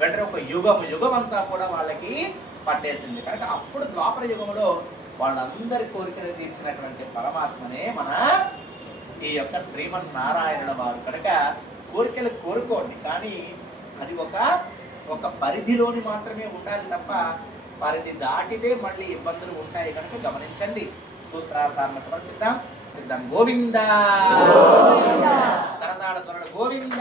వెంటనే ఒక యుగం అంతా కూడా వాళ్ళకి పట్టేసింది. కనుక అప్పుడు ద్వాపర యుగంలో వాళ్ళందరి కోరికలు తీర్చినటువంటి పరమాత్మనే మన ఈ యొక్క శ్రీమన్నారాయణుల వారు. కనుక కోరికలు కోరుకోండి, కానీ అది ఒక పరిధిలోని మాత్రమే ఉండాలి తప్ప పరిధి దాటితే మళ్ళీ ఇబ్బందులు ఉంటాయి. కనుక గమనించండి. సూత్రాధారణ సమర్పిద్దాం. గోవింద తరతాళ త్వరణ గోవింద.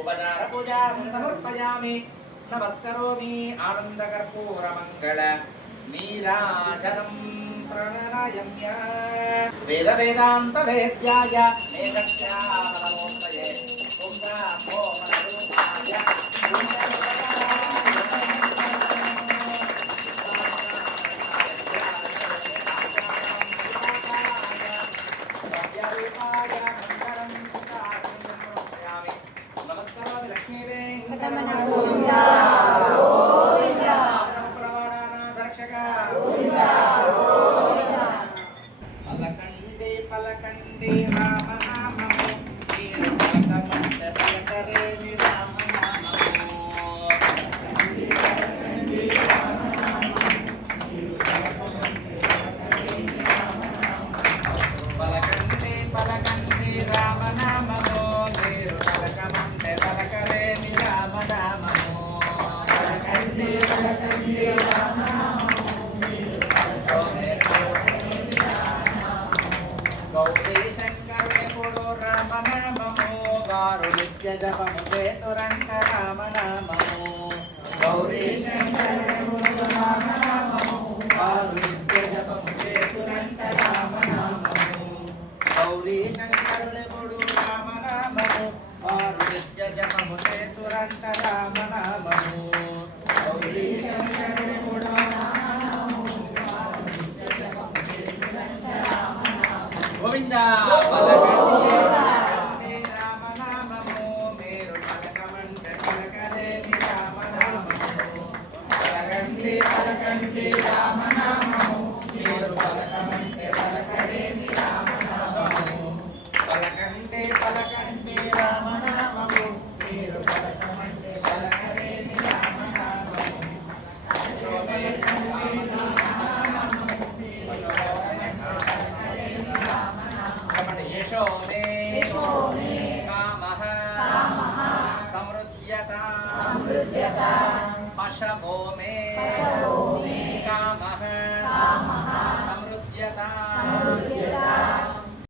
ఉపచార పూజా సమర్పయామి. నమస్కరోమి ఆనందకర్పూర మంగళ నీరాజనం ప్రణాయామ్య. వేద వేదాంత వేద్యాయ మేఘశ్యామలమూర్తయే ఓం నమో మనోహరాయ. నమస్కారం లక్ష్మీ పలకండి పలకండి రామనామము మీరు పలకమంటే రామనామము. పలకండి పలకండి రామనామము మీరు పలకమంటే పలకరేమి రామనామము. పలకండి పలకండి గౌరీ శంకరుడు రామనామము వారు నిత్య జపము చేతురంట రామనామము. గౌరీ శంకరుడు రామనామము వారు నిత్య జపము చేతురంట రామనామము. గౌరీ శంకరుడు రామనామము వారు నిత్య జపము చేతురంట రామనామము. గౌరీ శంకరుడు గోవింద. పలకండి రామనామము మీరు పలకమంటే పలకరేమి రామనామము. పలకండి పలకండి రామనామము మీరు పలకమంటే పలకరేమి రామనామము. పలకండి పలకండి రామనామము మీరు పలకమంటే పలకరేమి రామనామము. యశో మే కామః సమృద్ధ్యత పశవో మే